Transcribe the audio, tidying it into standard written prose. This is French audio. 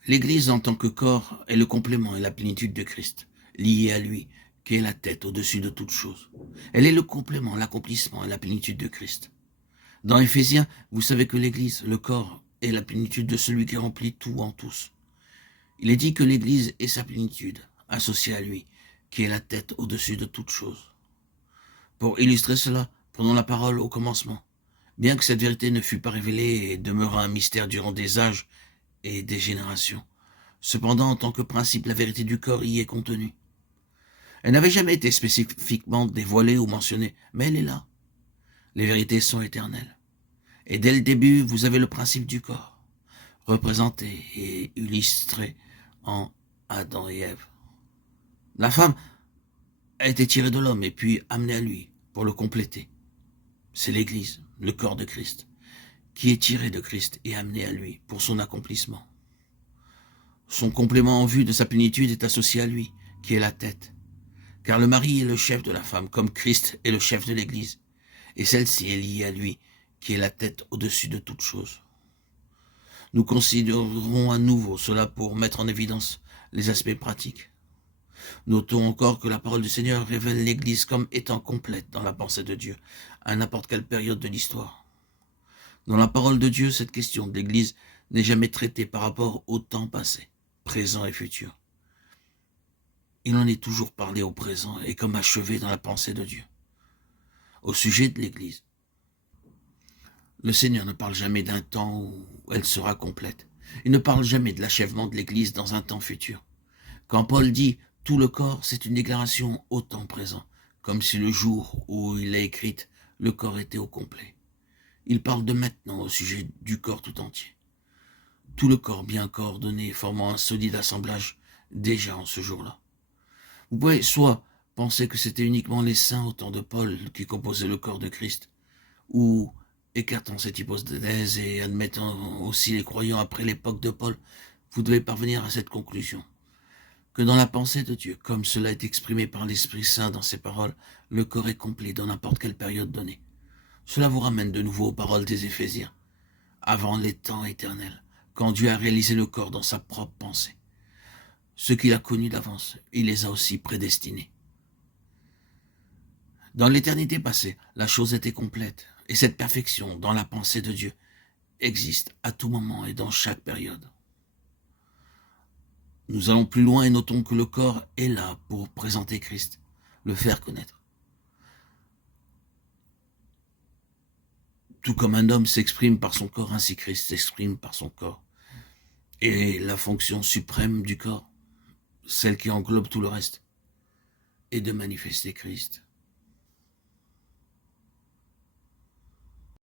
L'Église en tant que corps est le complément et la plénitude de Christ, liée à lui, qui est la tête au-dessus de toute chose. Elle est le complément, l'accomplissement et la plénitude de Christ. Dans Éphésiens, vous savez que l'Église, le corps, est la plénitude de celui qui remplit tout en tous. Il est dit que l'Église est sa plénitude, associée à lui, qui est la tête au-dessus de toute chose. Pour illustrer cela, prenons la parole au commencement. Bien que cette vérité ne fût pas révélée et demeura un mystère durant des âges et des générations, cependant, en tant que principe, la vérité du corps y est contenue. Elle n'avait jamais été spécifiquement dévoilée ou mentionnée, mais elle est là. Les vérités sont éternelles. Et dès le début, vous avez le principe du corps, représenté et illustré en Adam et Ève. La femme a été tirée de l'homme et puis amenée à lui pour le compléter. C'est l'Église, le corps de Christ, qui est tiré de Christ et amené à lui pour son accomplissement. Son complément en vue de sa plénitude est associé à lui, qui est la tête. Car le mari est le chef de la femme, comme Christ est le chef de l'Église. Et celle-ci est liée à lui, qui est la tête au-dessus de toute chose. Nous considérerons à nouveau cela pour mettre en évidence les aspects pratiques. Notons encore que la parole du Seigneur révèle l'Église comme étant complète dans la pensée de Dieu, à n'importe quelle période de l'histoire. Dans la parole de Dieu, cette question de l'Église n'est jamais traitée par rapport au temps passé, présent et futur. Il en est toujours parlé au présent et comme achevé dans la pensée de Dieu. Au sujet de l'Église, le Seigneur ne parle jamais d'un temps où elle sera complète. Il ne parle jamais de l'achèvement de l'Église dans un temps futur. Quand Paul dit « tout le corps », c'est une déclaration au temps présent, comme si le jour où il l'a écrite, le corps était au complet. Il parle de maintenant au sujet du corps tout entier. Tout le corps bien coordonné, formant un solide assemblage déjà en ce jour-là. Vous pouvez soit penser que c'était uniquement les saints au temps de Paul qui composaient le corps de Christ, ou, écartant cette hypothèse et admettant aussi les croyants après l'époque de Paul, vous devez parvenir à cette conclusion, que dans la pensée de Dieu, comme cela est exprimé par l'Esprit Saint dans ses paroles, le corps est complet dans n'importe quelle période donnée. Cela vous ramène de nouveau aux paroles des Éphésiens, avant les temps éternels, quand Dieu a réalisé le corps dans sa propre pensée. Ceux qu'il a connus d'avance, il les a aussi prédestinés. Dans l'éternité passée, la chose était complète, et cette perfection dans la pensée de Dieu existe à tout moment et dans chaque période. Nous allons plus loin et notons que le corps est là pour présenter Christ, le faire connaître. Tout comme un homme s'exprime par son corps, ainsi Christ s'exprime par son corps. Et la fonction suprême du corps, celle qui englobe tout le reste, est de manifester Christ.